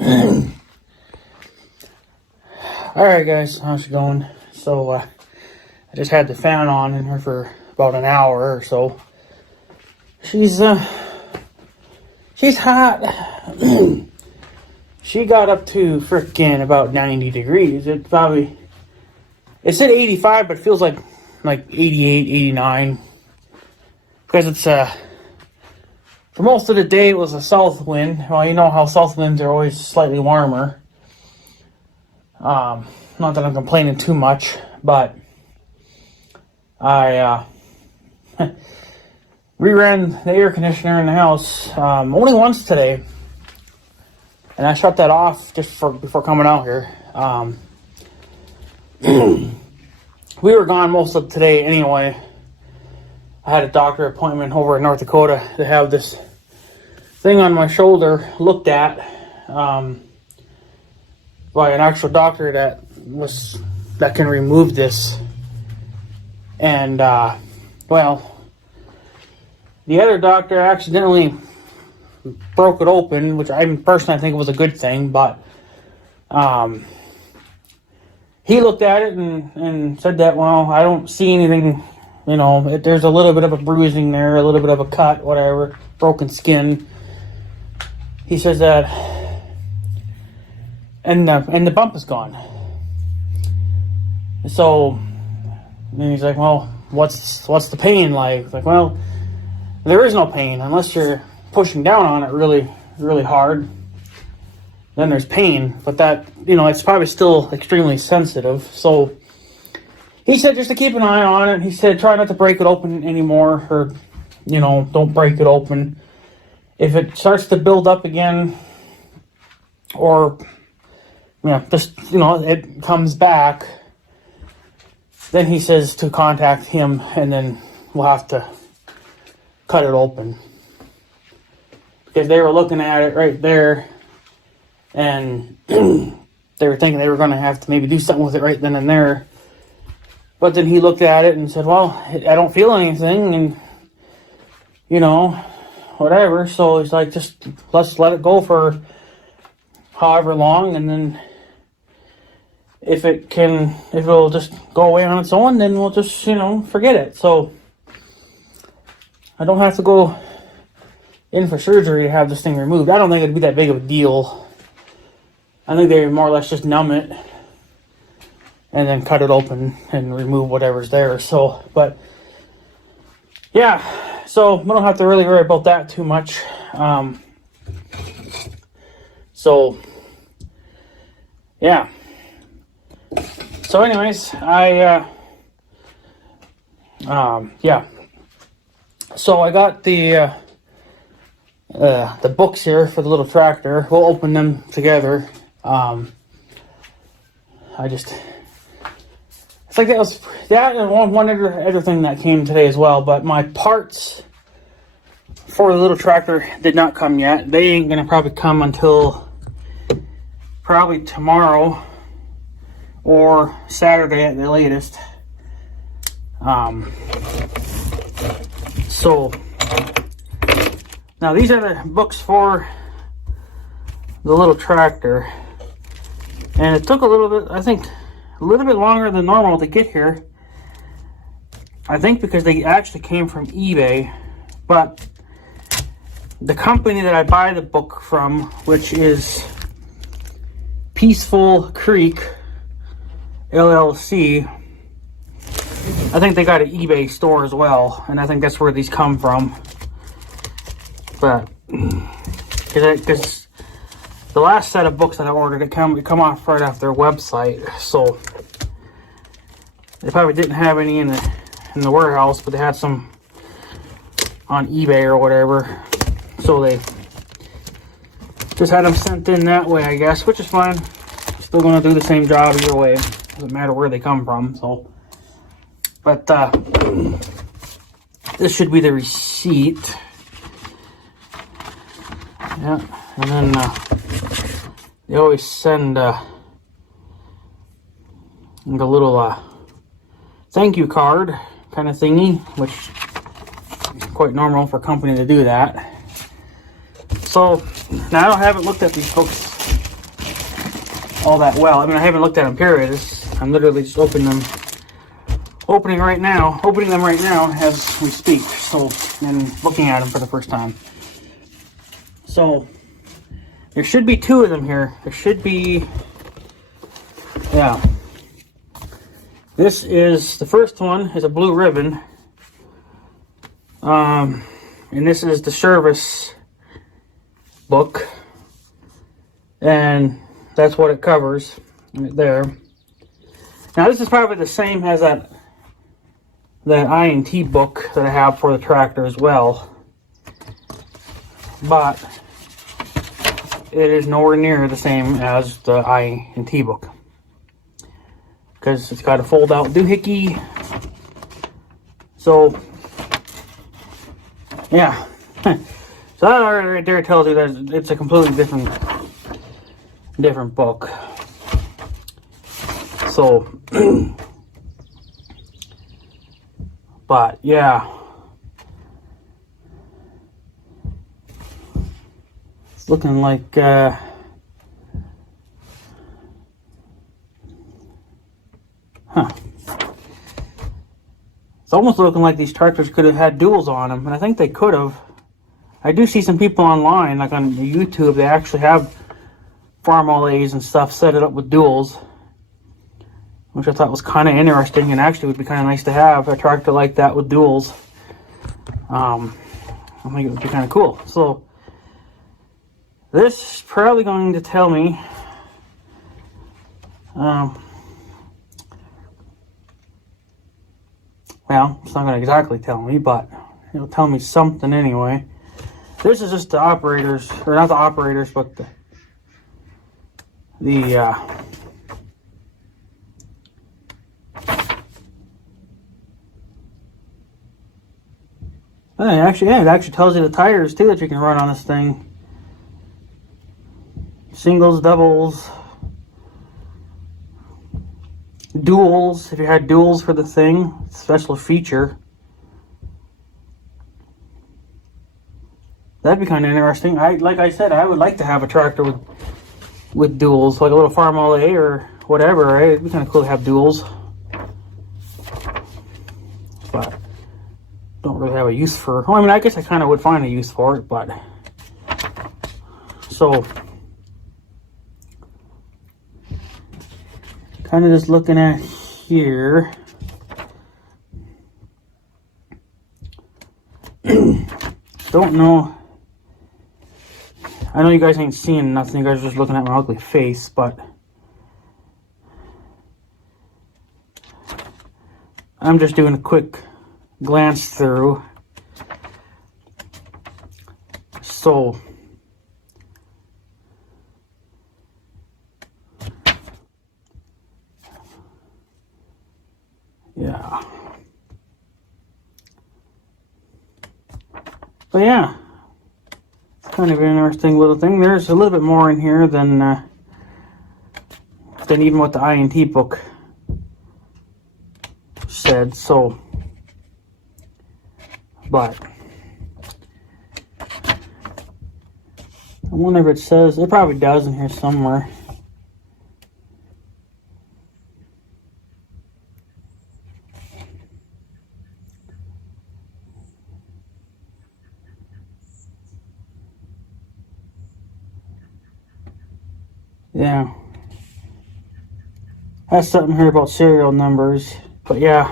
Alright guys, how's it going? So, I just had the fan on in here for about an hour or so. She's hot. She got up to frickin' about 90 degrees. It said 85, but it feels like 88, 89. Because it's, for most of the day it was a south wind. Well, you know how south winds are always slightly warmer. Not that I'm complaining too much, but I reran the air conditioner in the house only once today, and I shut that off just before coming out here. We were gone most of today anyway. I had a doctor appointment over in North Dakota to have this thing on my shoulder looked at by an actual doctor that can remove this. And well, the other doctor accidentally broke it open, which I personally think was a good thing, but he looked at it and said that, well, I don't see anything, there's a little bit of a bruising there, a little bit of a cut, whatever, broken skin. He says that, and the bump is gone. So, and he's like, well, what's the pain like? It's like, well, there is no pain unless you're pushing down on it really, really hard. Then there's pain, but that, it's probably still extremely sensitive. So he said just to keep an eye on it. He said try not to break it open anymore, or, don't break it open. If it starts to build up again, or, it comes back, then he says to contact him, and then we'll have to cut it open. Because they were looking at it right there, and they were thinking they were going to have to maybe do something with it right then and there. But then he looked at it and said, well, I don't feel anything, and, whatever. So he's like, just let's let it go for however long, and then if it'll just go away on its own, then we'll just, forget it. So I don't have to go in for surgery to have this thing removed. I don't think it'd be that big of a deal. I think they more or less just numb it and then cut it open and remove whatever's there. So, but yeah, so we don't have to really worry about that too much. So yeah. So anyways, yeah. So I got the books here for the little tractor. We'll open them together. It's like that and one other thing that came today as well, but my parts for the little tractor did not come yet. They ain't gonna probably come until probably tomorrow or Saturday at the latest. So now these are the books for the little tractor, and it took a little bit, I think, a little bit longer than normal to get here. I think because they actually came from eBay, but the company that I buy the book from, which is Peaceful Creek LLC, I think they got an eBay store as well, and I think that's where these come from. But because the last set of books that I ordered, it come off right off their website, so they probably didn't have any in the warehouse, but they had some on eBay or whatever, so they just had them sent in that way, I guess, which is fine. Still gonna do the same job either way. Doesn't matter where they come from. So, but this should be the receipt. Yeah, and then they always send the little thank you card kind of thingy, which is quite normal for a company to do that. So now I haven't looked at these books all that well. I mean, I haven't looked at them, period. I'm literally just opening them right now as we speak. So, and looking at them for the first time. So, there should be 2 of them here. There should be, yeah. This is, the first one is a blue ribbon. And this is the service book. And that's what it covers right there. Now this is probably the same as that I&T book that I have for the tractor as well. But it is nowhere near the same as the I&T book. Because it's got a fold out doohickey. So, yeah. So that right there tells you that it's a completely different book. So, but yeah, it's looking like it's almost looking like these tractors could have had duals on them, and I think they could have. I do see some people online, like on YouTube, they actually have Farmall A's and stuff set it up with duals, which I thought was kind of interesting, and actually would be kind of nice to have a tractor like that with duals. I think it would be kind of cool. So this is probably going to tell me well, it's not going to exactly tell me, but it'll tell me something anyway. This is just the operators, or not the operators, but actually, yeah, it actually tells you the tires too that you can run on this thing. Singles, doubles, duals. If you had duals for the thing, special feature. That'd be kind of interesting. Like I said, I would like to have a tractor with duals, like a little Farmall A or whatever, right? It'd be kind of cool to have duals. But don't really have a use for, well, I mean, I guess I kind of would find a use for it, but so kind of just looking at here. Don't know. I know you guys ain't seeing nothing. You guys are just looking at my ugly face, but I'm just doing a quick glance through. So yeah. But yeah, it's kind of an interesting little thing. There's a little bit more in here than even what the I&T book said. So, but I wonder if it says. It probably does in here somewhere. Yeah, has something here about serial numbers, but yeah,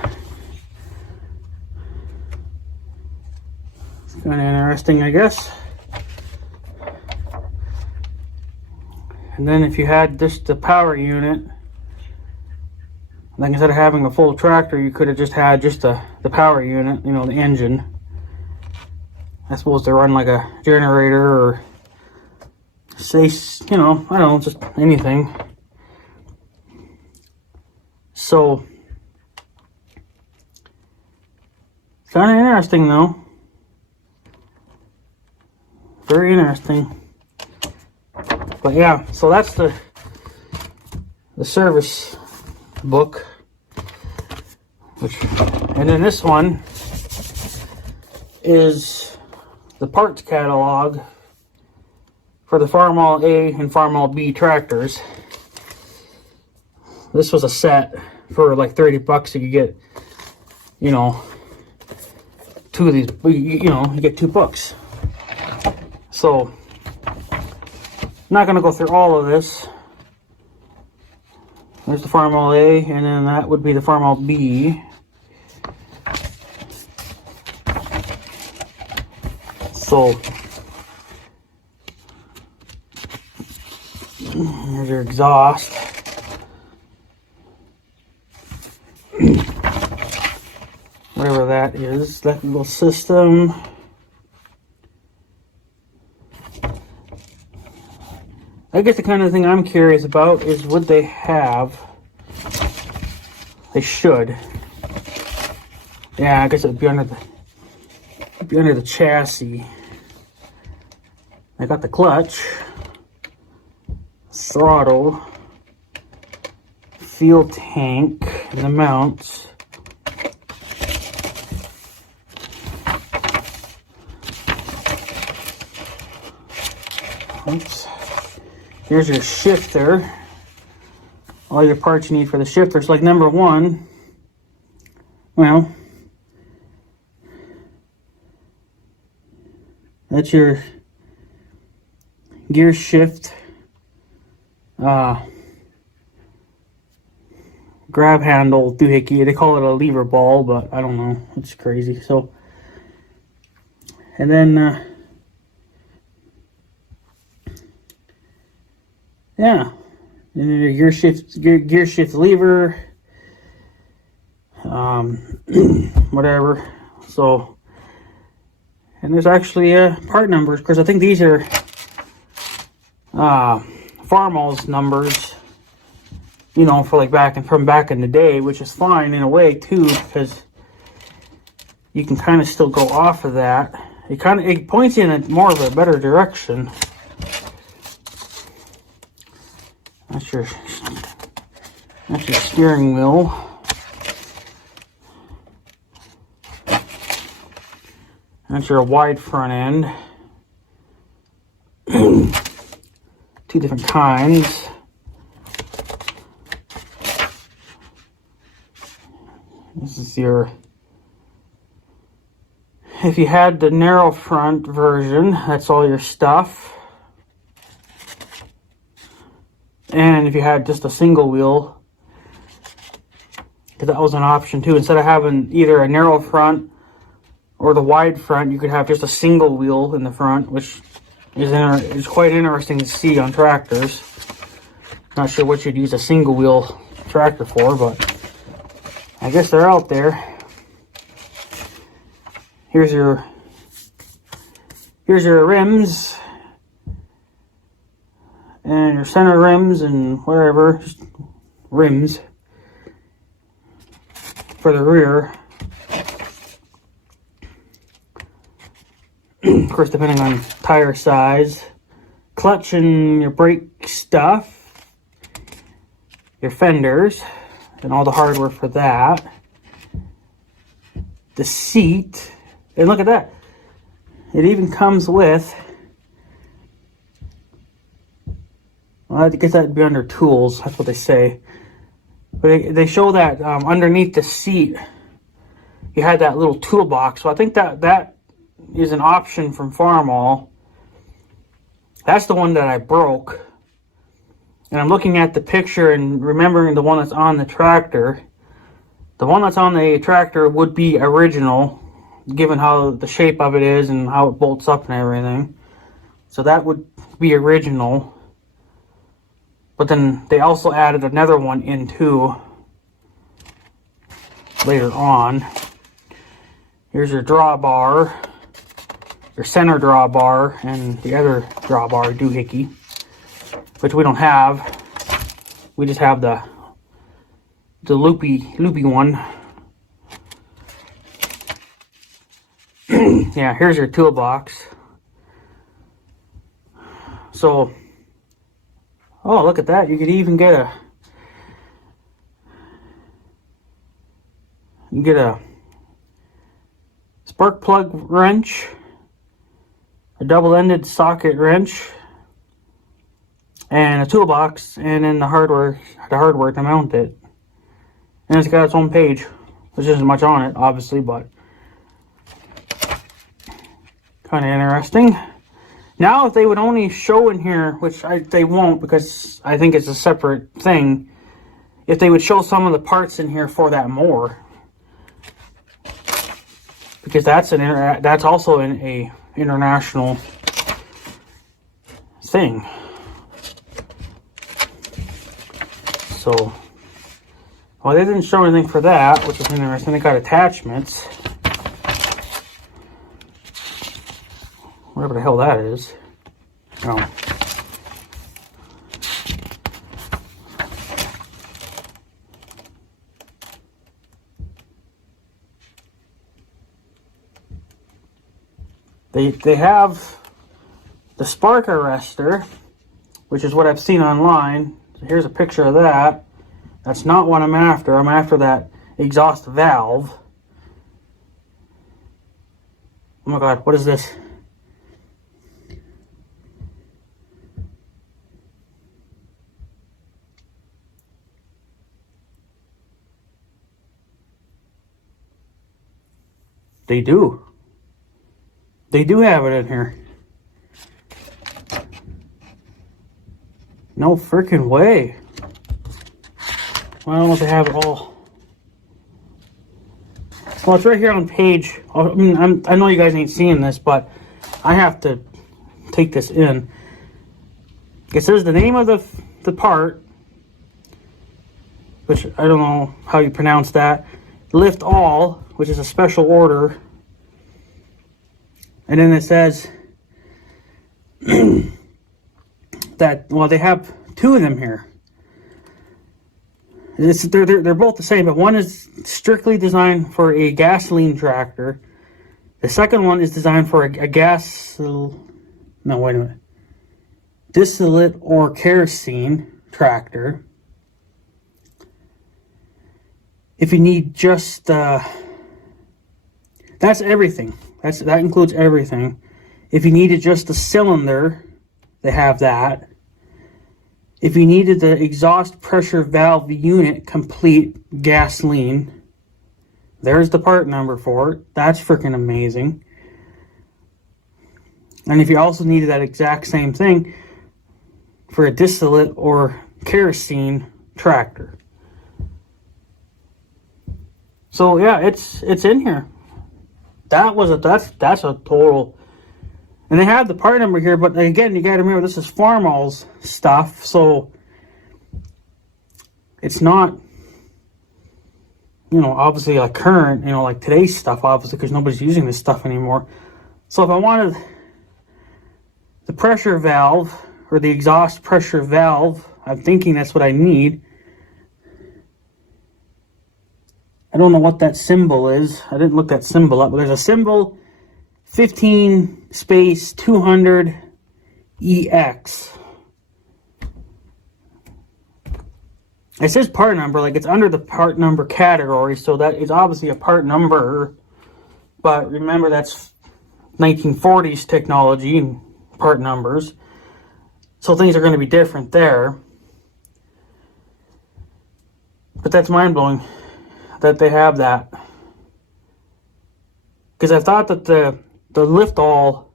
it's kind of interesting, I guess. And then if you had just the power unit, like instead of having a full tractor, you could have just had just the power unit, you know, the engine. I suppose to run like a generator or say, you know, I don't know, just anything. So, kind of interesting though. Very interesting. But yeah, so that's the service book. And then this one is the parts catalog for the Farmall A and Farmall B tractors. this was a set for like 30 bucks. You could get, you know, 2 of these, you know, you get 2 books. So, I'm not going to go through all of this. There's the Farmall A, and then that would be the Farmall B. So, here's your exhaust. Whatever that is, that little system. I guess the kind of thing I'm curious about is would they have, they should. Yeah, I guess it'd be under the chassis. I got the clutch, throttle, fuel tank, and the mounts. Oops. Here's your shifter. All your parts you need for the shifter. So like number 1, well, that's your gear shift, grab handle doohickey. They call it a lever ball, but I don't know. It's crazy. So, and then, yeah, and then your gear shift lever, whatever. So, and there's actually part numbers, because I think these are Farmall's numbers, you know, for like from back in the day, which is fine in a way too, because you can kind of still go off of that. It points you in a more of a better direction. That's your steering wheel. That's your wide front end. 2 different kinds. This is your, if you had the narrow front version, that's all your stuff. And if you had just a single wheel, because that was an option too, instead of having either a narrow front or the wide front, you could have just a single wheel in the front, which is quite interesting to see on tractors. Not sure what you'd use a single wheel tractor for, but I guess they're out there. Here's your rims and your center rims and whatever, just rims for the rear. Of course, depending on tire size. Clutch and your brake stuff. Your fenders and all the hardware for that. The seat. And look at that. It even comes with, well, I guess that'd be under tools. That's what they say. But they show that underneath the seat, you had that little toolbox. So I think that is an option from Farmall. That's the one that I broke. And I'm looking at the picture and remembering the one that's on the tractor. The one that's on the tractor would be original, given how the shape of it is and how it bolts up and everything. So that would be original. But then they also added another one in too later on. Here's your drawbar, your center drawbar, and the other drawbar doohickey, which we don't have. We just have the loopy one. Yeah, here's your toolbox. So, oh, look at that. You could even get a spark plug wrench, a double-ended socket wrench, and a toolbox, and then the hardware to mount it. And it's got its own page. There's isn't much on it, obviously, but kind of interesting. Now, if they would only show in here, which they won't because I think it's a separate thing, if they would show some of the parts in here for that more, because that's also in a international thing. So, well, they didn't show anything for that, which is interesting. They got attachments. Whatever the hell that is. Oh. They have the spark arrestor, which is what I've seen online. So here's a picture of that. That's not what I'm after. I'm after that exhaust valve. Oh my god, what is this? They do. They do have it in here. No freaking way. Well, I don't know if they have it all. Well, it's right here on page. I mean, I know you guys ain't seeing this, but I have to take this in. It says the name of the part, which I don't know how you pronounce that. Lift all, which is a special order. And then it says that, well, they have two of them here. They're both the same, but one is strictly designed for a gasoline tractor. The second one is designed for a distillate or kerosene tractor. If you need just, that's everything. That includes everything. If you needed just the cylinder, they have that. If you needed the exhaust pressure valve unit complete gasoline, there's the part number for it. That's freaking amazing. And if you also needed that exact same thing for a distillate or kerosene tractor. So yeah, it's in here. That's a total. And they have the part number here, but again, you got to remember this is Farmall's stuff, so it's not, obviously like current, like today's stuff, obviously, because nobody's using this stuff anymore. So if I wanted the pressure valve or the exhaust pressure valve, I'm thinking that's what I need. I don't know what that symbol is. I didn't look that symbol up, but there's a symbol, 15 space 200 EX. It says part number, like it's under the part number category, so that is obviously a part number. But remember, that's 1940s technology and part numbers. So things are going to be different there. But that's mind-blowing that they have that. Because I thought that the lift all,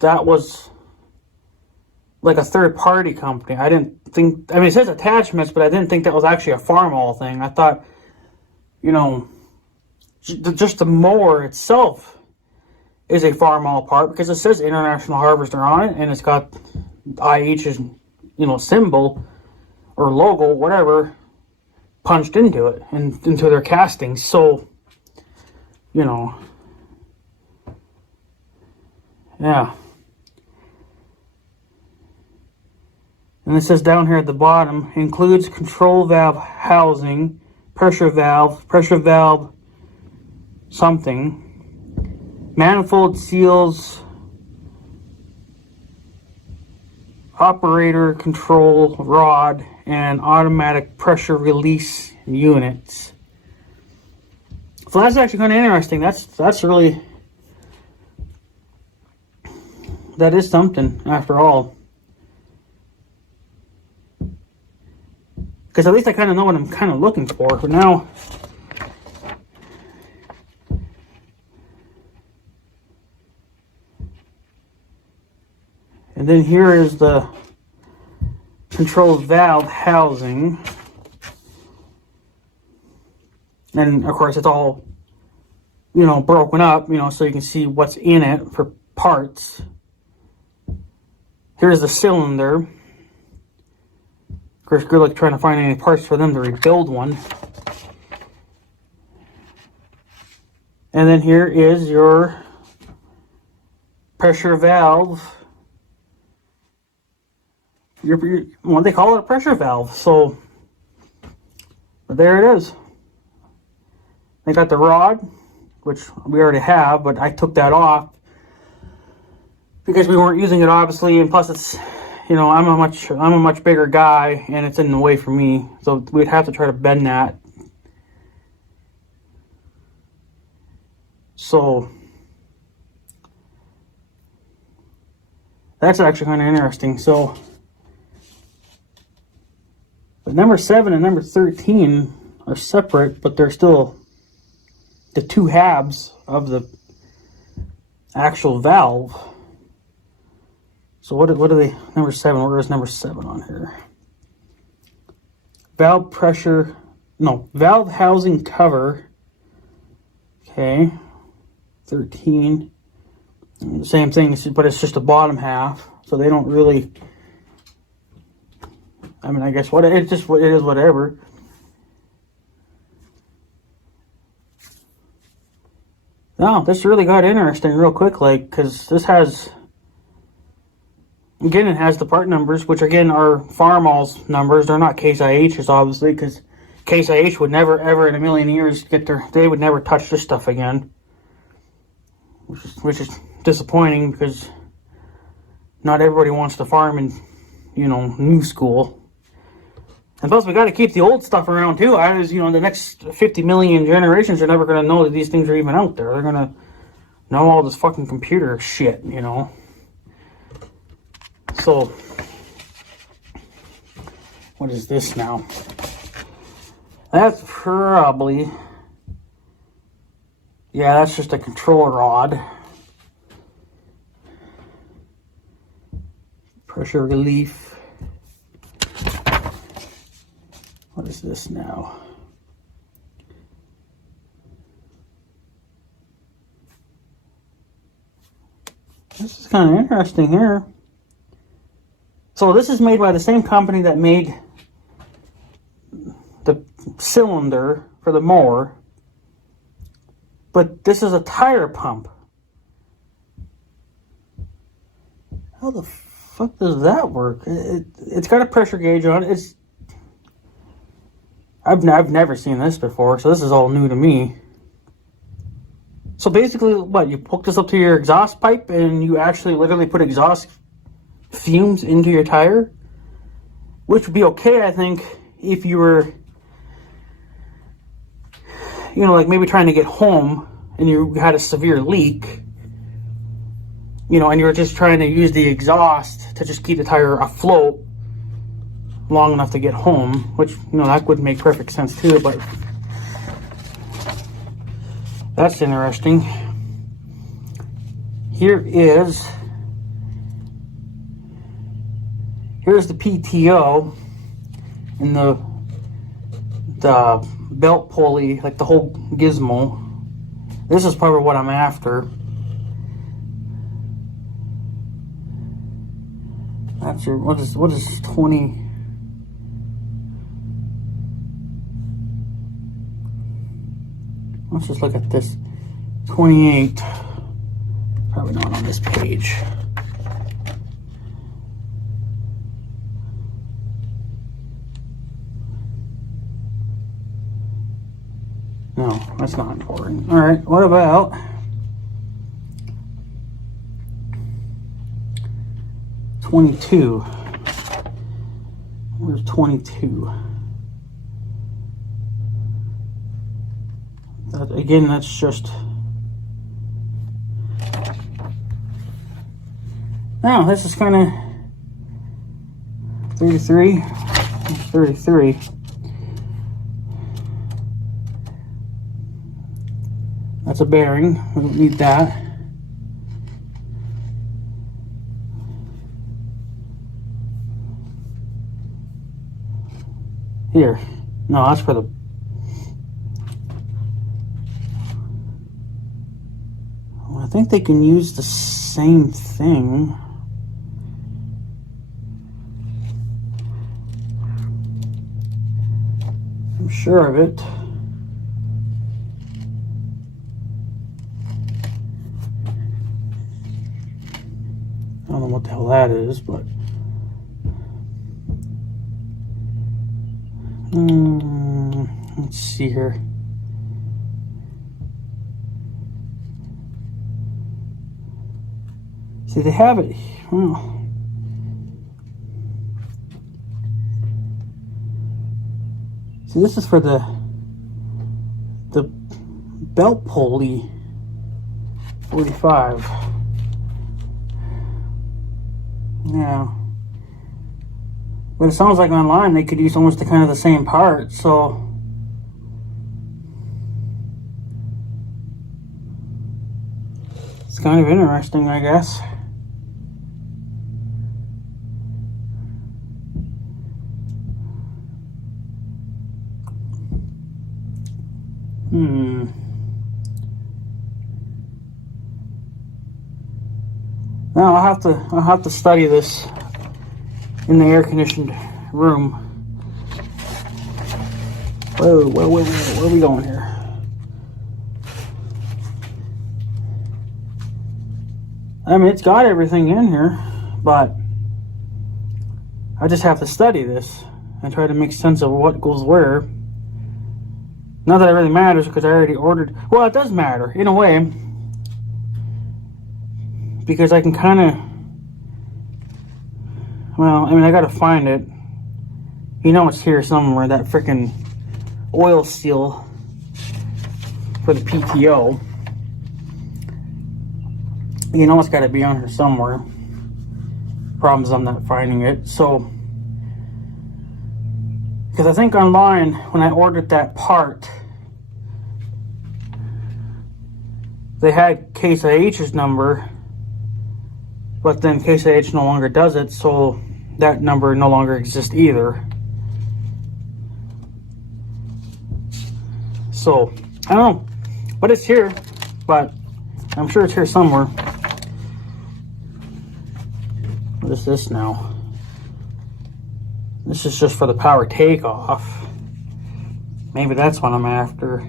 that was like a third-party company. I didn't think, it says attachments, but I didn't think that was actually a Farmall thing. I thought, just the mower itself is a Farmall part, because it says International Harvester on it, and it's got IH's, symbol or logo, whatever, punched into it, and into their castings. So, yeah. And it says down here at the bottom, includes control valve housing, pressure valve something, manifold seals, operator control rod, and automatic pressure release units. So that's actually kind of interesting. That's really, that is something after all. Because at least I kind of know what I'm kind of looking for. But now, and then here is the controlled valve housing. And of course it's all, you know, broken up, you know, so you can see what's in it for parts. Here's the cylinder. Of course, good luck trying to find any parts for them to rebuild one. And then here is your pressure valve. Well, they call it a pressure valve. So, but there it is. They got the rod, which we already have, but I took that off because we weren't using it, obviously, and plus it's, you know, I'm a much bigger guy, and it's in the way for me, so we'd have to try to bend that. So that's actually kind of interesting. So, but number 7 and number 13 are separate, but they're still the two halves of the actual valve. So what are they? Number 7. Where is number 7 on here? Valve pressure. No, valve housing cover. Okay. 13. Same thing, but it's just the bottom half. So they don't really. I mean, I guess it is whatever. No, this really got interesting real quick, like, because this has, again, it has the part numbers, which again are Farmall's numbers. They're not Case IH's, obviously, because Case IH would never, ever in a million years they would never touch this stuff again. Which is disappointing, because not everybody wants to farm in, you know, new school. And plus, we got to keep the old stuff around too. You know, the next 50 million generations are never going to know that these things are even out there. They're going to know all this fucking computer shit, you know. So, what is this now? That's probably, yeah, that's just a control rod. Pressure relief. What is this now? This is kind of interesting here. So this is made by the same company that made the cylinder for the mower, but this is a tire pump. How the fuck does that work? It's got a pressure gauge on it. I've never seen this before, so this is all new to me. So basically, what, you hook this up to your exhaust pipe and you actually literally put exhaust fumes into your tire? Which would be okay, I think, if you were, you know, like maybe trying to get home and you had a severe leak, you know, and you were just trying to use the exhaust to just keep the tire afloat long enough to get home, which, you know, that would make perfect sense too, but that's interesting. Here's the PTO and the belt pulley, like the whole gizmo. This is probably what I'm after. That's your, what is 20? Let's just look at this. 28. Probably not on this page. No, that's not important. Alright, what about $22? Where's 22? Again, that's just... No, this is kind of 33. 33. That's a bearing. We don't need that. Here. No, that's for the... Well, I think they can use the same thing. I'm sure of it. I don't know what the hell that is, but... let's see here. See, they have it. Well, see, this is for the belt pulley 45. Yeah. But it sounds like online they could use almost the kind of the same part, so it's kind of interesting, I guess. Now I'll have to study this in the air-conditioned room. Whoa, where are we going here? I mean, it's got everything in here, but I just have to study this and try to make sense of what goes where. Not that it really matters, because I already ordered. Well, it does matter, in a way, because I can kind of... Well, I mean, I gotta find it. You know it's here somewhere, that freaking oil seal for the PTO. You know it's gotta be on here somewhere. Problem is I'm not finding it, so... Because I think online, when I ordered that part, they had Case IH's number, but then Case IH no longer does it, so that number no longer exists either. So, I don't know, but it's here, but I'm sure it's here somewhere. What is this now? This is just for the power takeoff. Maybe that's what I'm after.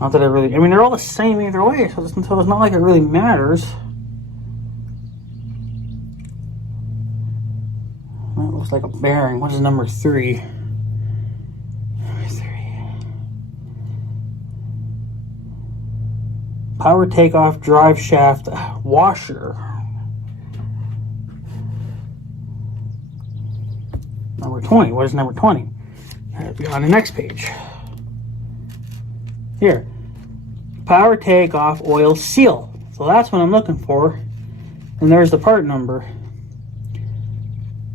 Not that I really... I mean, they're all the same either way, so it's not like it really matters. That looks like a bearing. What is number 3? Number 3. Power takeoff drive shaft washer. Number 20. What is number 20? That'll be on the next page. Here. Power takeoff oil seal. So that's what I'm looking for. And there's the part number.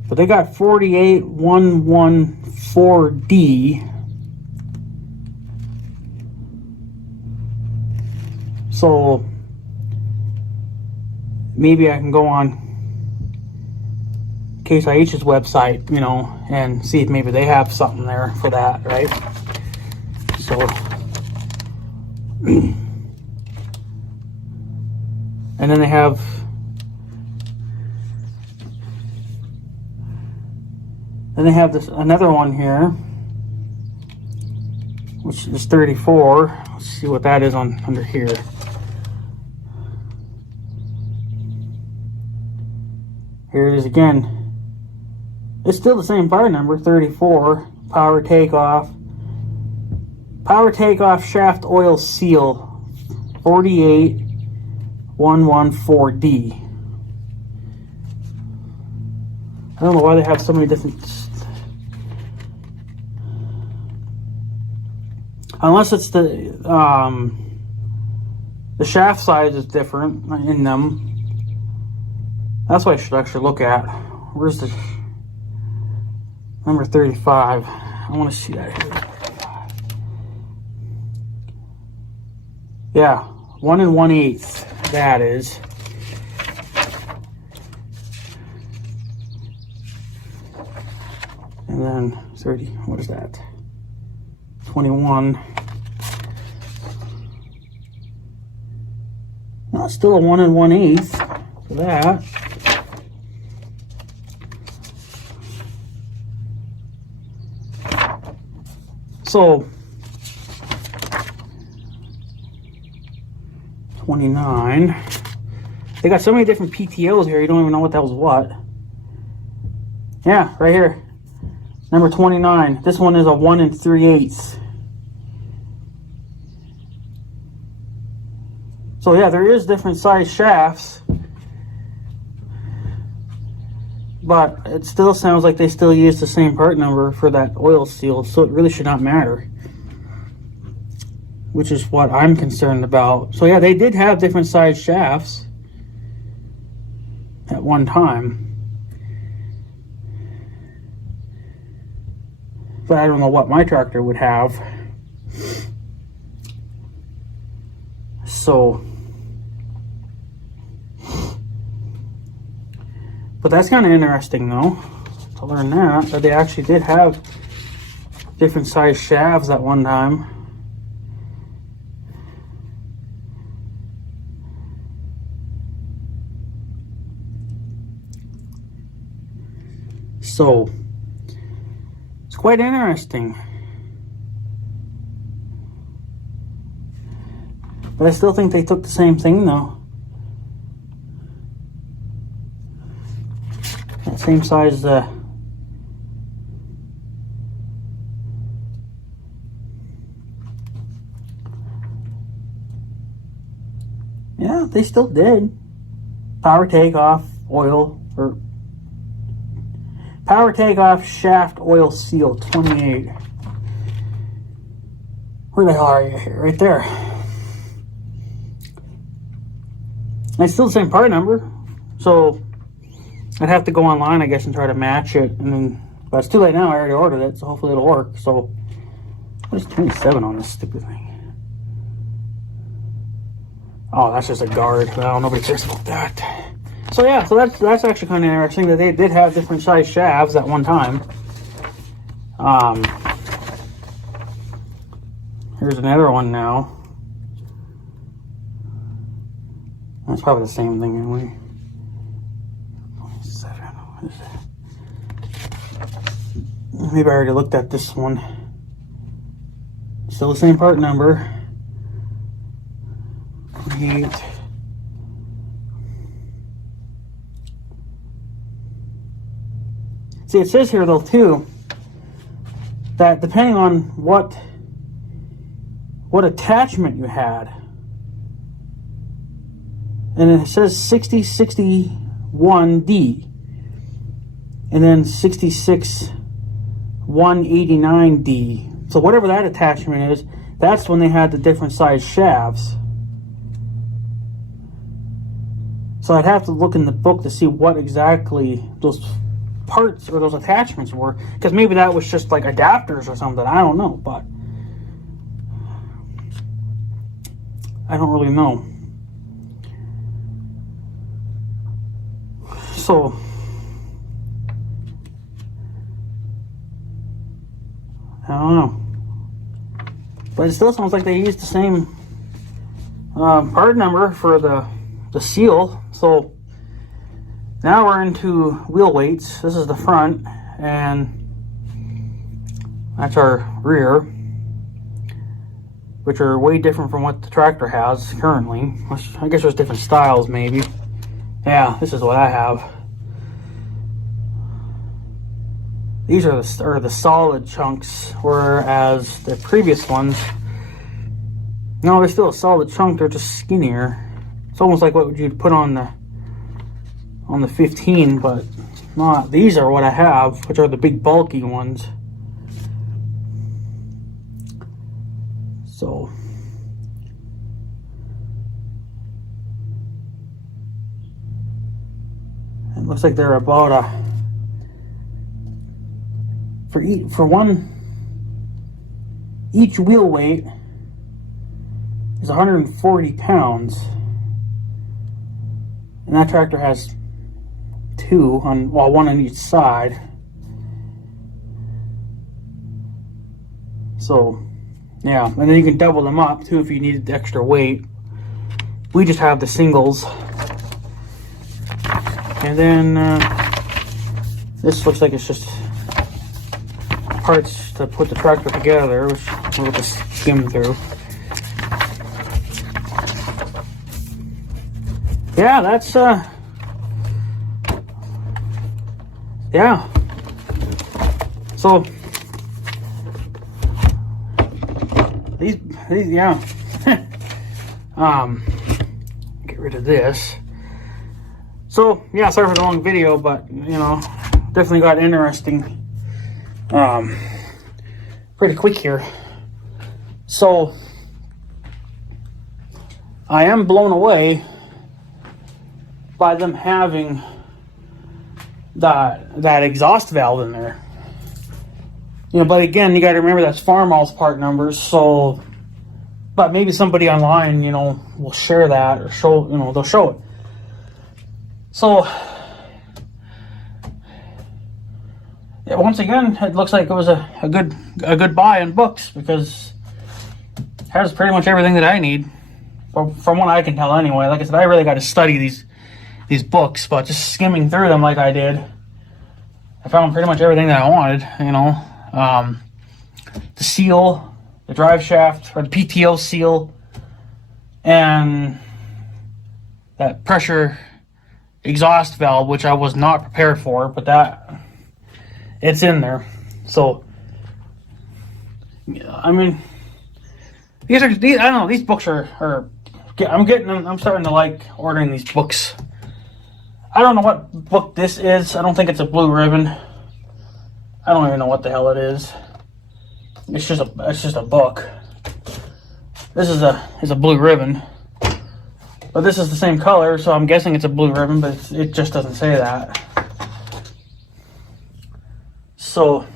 But they got 48114D. So maybe I can go on Case IH's website, you know, and see if maybe they have something there for that, right? So, and then they have this another one here, which is 34. Let's see what that is on under here. Here it is again. It's still the same part number, 34. Power takeoff shaft oil seal, 48114D. I don't know why they have so many different... Unless it's the shaft size is different in them. That's what I should actually look at. Where's the... Number 35. I want to see that here. Yeah, 1 1/8. That is. And then 30. What is that? 21. Well, still a 1 1/8 for that. So 29. They got so many different PTOs here, you don't even know what the hell's what. Yeah, right here. Number 29. This one is a 1 3/8. So yeah, there is different size shafts, but it still sounds like they still use the same part number for that oil seal, so it really should not matter, which is what I'm concerned about. So yeah, they did have different size shafts at one time, but I don't know what my tractor would have. So, but that's kind of interesting though, to learn that they actually did have different size shafts at one time. So, it's quite interesting. But I still think they took the same thing though. That same size, yeah, they still did. Power takeoff oil, or power takeoff shaft oil seal 28. Where the hell are you here? Right there. And it's still the same part number, so I'd have to go online, I guess, and try to match it. And then, but it's too late now. I already ordered it, so hopefully it'll work. So, what is 27 on this stupid thing? Oh, that's just a guard. Well, nobody cares about that. So yeah, so that's actually kind of interesting that they did have different size shafts at one time. Here's another one now. That's probably the same thing anyway. 27. What is that? Maybe I already looked at this one. Still the same part number. 28. See, it says here though too that depending on what attachment you had, and it says 6061D, and then 66189D. So whatever that attachment is, that's when they had the different size shafts. So I'd have to look in the book to see what exactly those parts or those attachments were, because maybe that was just like adapters or something. I don't know, but I don't really know. So I don't know, but it still sounds like they used the same part number for the seal. So now we're into wheel weights. This is the front, and that's our rear, which are way different from what the tractor has currently. I guess there's different styles maybe. Yeah, this is what I have. These are the solid chunks, whereas the previous ones, no, they're still a solid chunk, they're just skinnier. It's almost like what you'd put on the 15, but not. These are what I have, which are the big bulky ones. So it looks like they're about each wheel weight is 140 pounds. And that tractor has two on, well, one on each side. So, yeah, and then you can double them up too if you needed extra weight. We just have the singles. And then this looks like it's just parts to put the tractor together, which we'll just skim through. Yeah, that's yeah. So these yeah. Get rid of this. So yeah, sorry for the long video, but you know, definitely got interesting pretty quick here. So I am blown away by them having that exhaust valve in there. You know, but again, you got to remember that's Farmall's part numbers. So, but maybe somebody online, you know, will share that or show, you know, they'll show it. So, yeah, once again, it looks like it was a good buy in books, because it has pretty much everything that I need, from what I can tell anyway. Like I said, I really got to study these books, but just skimming through them like I did, I found pretty much everything that I wanted. You know, the seal, the drive shaft, or the PTO seal, and that pressure exhaust valve, which I was not prepared for, but that it's in there. So, I mean, I don't know, these books are I'm starting to like ordering these books. I don't know what book this is. I don't think it's a blue ribbon. I don't even know what the hell it is. It's just a book. This is a blue ribbon. But this is the same color, so I'm guessing it's a blue ribbon, but it just doesn't say that. So,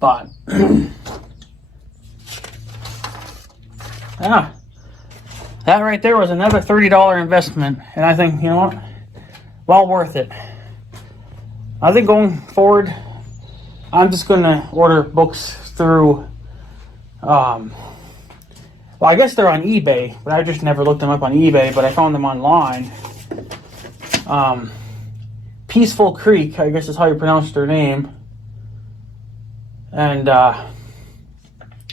but yeah, that right there was another $30 investment, and I think, you know what, well worth it. I think going forward, I'm just gonna order books through well, I guess they're on eBay, but I just never looked them up on eBay, but I found them online. Peaceful Creek, I guess is how you pronounce their name. And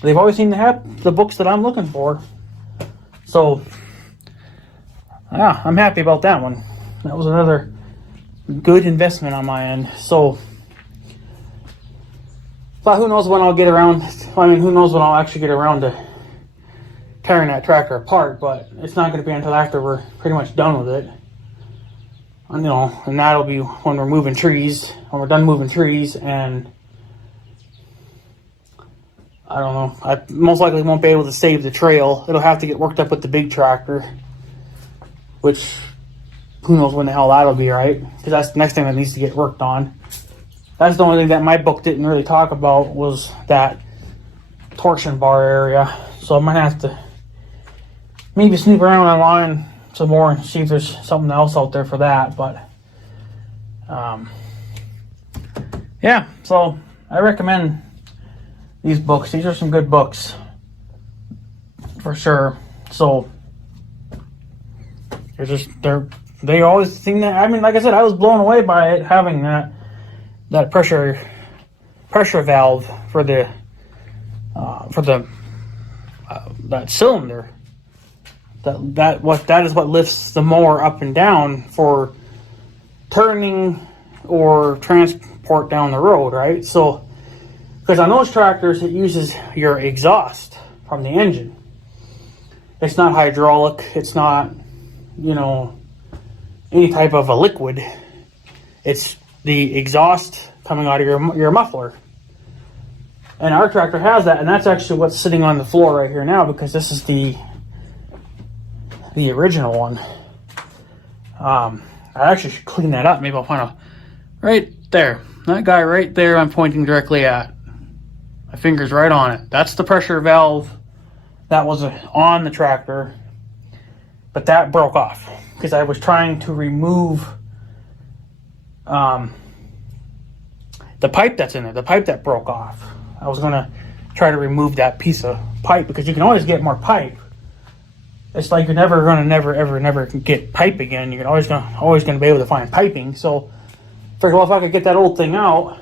they've always seemed to have the books that I'm looking for. So, yeah, I'm happy about that one. That was another good investment on my end. So, but who knows when I'll get around, I mean, who knows when I'll actually get around to tearing that tractor apart, but it's not going to be until after we're pretty much done with it. You know, and that'll be when we're moving trees, when we're done moving trees, and I don't know, I most likely won't be able to save the trail. It'll have to get worked up with the big tractor, which who knows when the hell that'll be, right? Because that's the next thing that needs to get worked on. That's the only thing that my book didn't really talk about, was that torsion bar area. So I might have to maybe snoop around online some more and see if there's something else out there for that. But yeah, so I recommend these books. These are some good books for sure. So they always seem to, I mean, like I said, I was blown away by it having that pressure valve for the that cylinder. That is what lifts the mower up and down for turning or transport down the road, right? So, because on those tractors, it uses your exhaust from the engine. It's not hydraulic. It's not, you know, any type of a liquid. It's the exhaust coming out of your muffler. And our tractor has that, and that's actually what's sitting on the floor right here now, because this is the original one. I actually should clean that up. Maybe I'll find a right there. That guy right there I'm pointing directly at. My finger's right on it. That's the pressure valve that was on the tractor, but that broke off because I was trying to remove the pipe that's in there, the pipe that broke off. I was going to try to remove that piece of pipe because you can always get more pipe. It's like you're never going to never get pipe again. You're always going to be able to find piping. So I figured, well, if I could get that old thing out,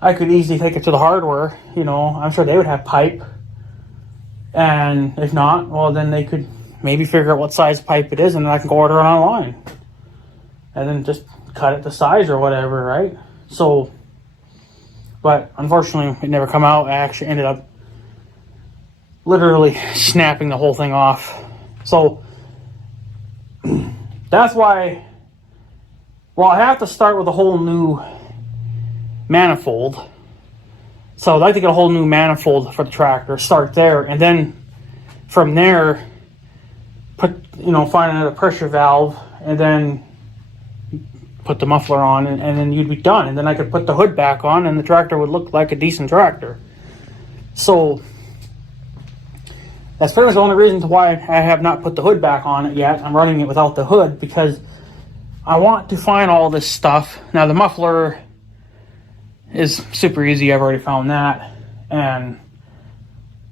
I could easily take it to the hardware. You know, I'm sure they would have pipe. And if not, well, then they could maybe figure out what size pipe it is, and then I can go order it online. And then just cut it to size or whatever, right? So, but unfortunately, it never come out. I actually ended up literally snapping the whole thing off. So, that's why, well, I have to start with a whole new manifold. So I'd like to get a whole new manifold for the tractor, start there, and then from there, find another pressure valve, and then put the muffler on, and then you'd be done. And then I could put the hood back on, and the tractor would look like a decent tractor. So that's pretty much the only reason why I have not put the hood back on it yet. I'm running it without the hood because I want to find all this stuff. Now the muffler is super easy. I've already found that, and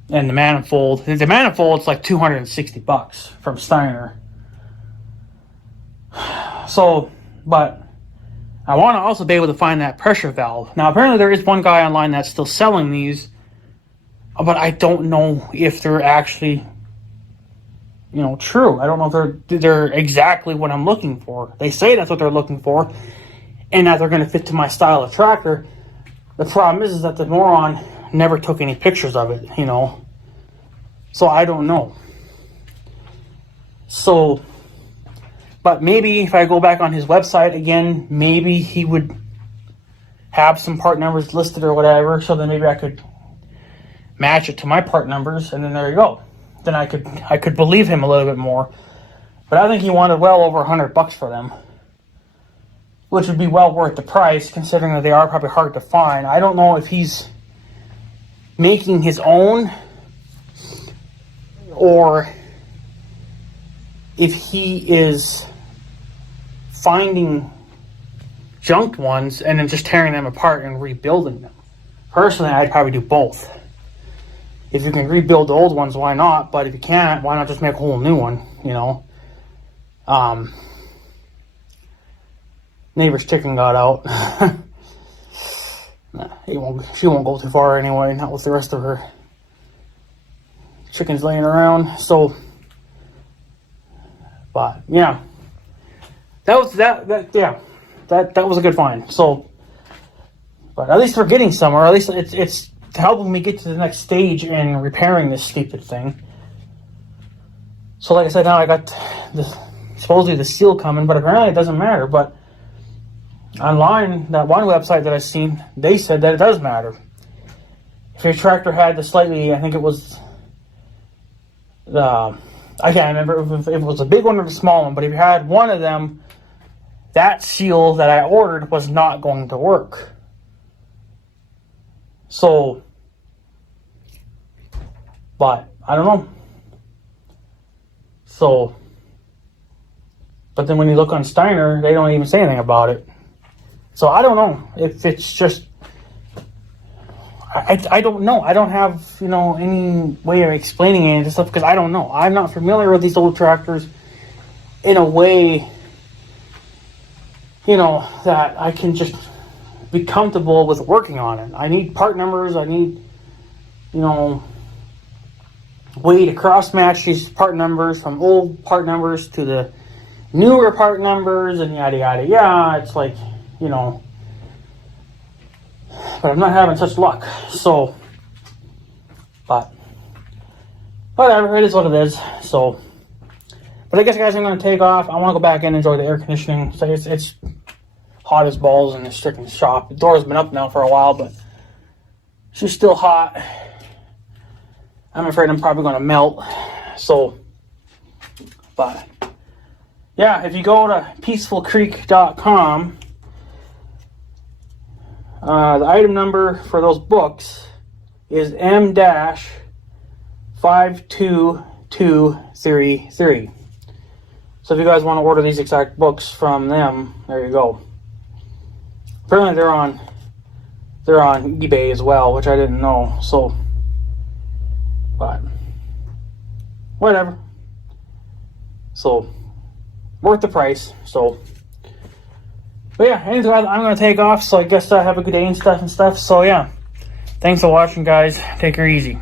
the manifold. The manifold's like $260 from Steiner. So, but I want to also be able to find that pressure valve. Now, apparently there is one guy online that's still selling these, but I don't know if they're actually, true. I don't know if they're exactly what I'm looking for. They say that's what they're looking for, and that they're going to fit to my style of tractor. The problem is that the moron never took any pictures of it, So I don't know. So, but maybe if I go back on his website again, maybe he would have some part numbers listed or whatever. So then maybe I could match it to my part numbers, and then there you go. Then I could believe him a little bit more. But I think he wanted well over $100 for them, which would be well worth the price, considering that they are probably hard to find. I don't know if he's making his own or if he is finding junked ones and then just tearing them apart and rebuilding them. Personally, I'd probably do both. If you can rebuild the old ones, why not? But if you can't, why not just make a whole new one, Neighbor's chicken got out. She won't go too far anyway, not with the rest of her chickens laying around. So, but yeah, that was a good find. So, but at least we're getting somewhere. At least it's helping me get to the next stage in repairing this stupid thing. So, like I said, now I got supposedly the seal coming, but apparently it doesn't matter. But online, that one website that I've seen, they said that it does matter. If your tractor had the slightly, I think it was I can't remember if it was a big one or the small one, but if you had one of them, that seal that I ordered was not going to work. So, but I don't know. So, but then when you look on Steiner, they don't even say anything about it. So I don't know if it's just, I don't know. I don't have, any way of explaining any of this stuff because I don't know. I'm not familiar with these old tractors in a way, that I can just be comfortable with working on it. I need part numbers. I need, way to cross-match these part numbers from old part numbers to the newer part numbers and yada, yada, yada. It's like, but I'm not having such luck. So, but whatever, it is what it is. So, but I guess, guys, I'm going to take off. I want to go back in and enjoy the air conditioning. So it's hot as balls in this freaking shop. The door's been up now for a while, but she's still hot. I'm afraid I'm probably going to melt. So, but yeah, if you go to peacefulcreek.com, the item number for those books is M-3 52233. So if you guys want to order these exact books from them, there you go. Apparently they're on eBay as well, which I didn't know. So, but whatever. So worth the price. So, but yeah, anyways, I'm gonna take off. So I guess I have a good day and stuff. So yeah, thanks for watching, guys. Take her easy.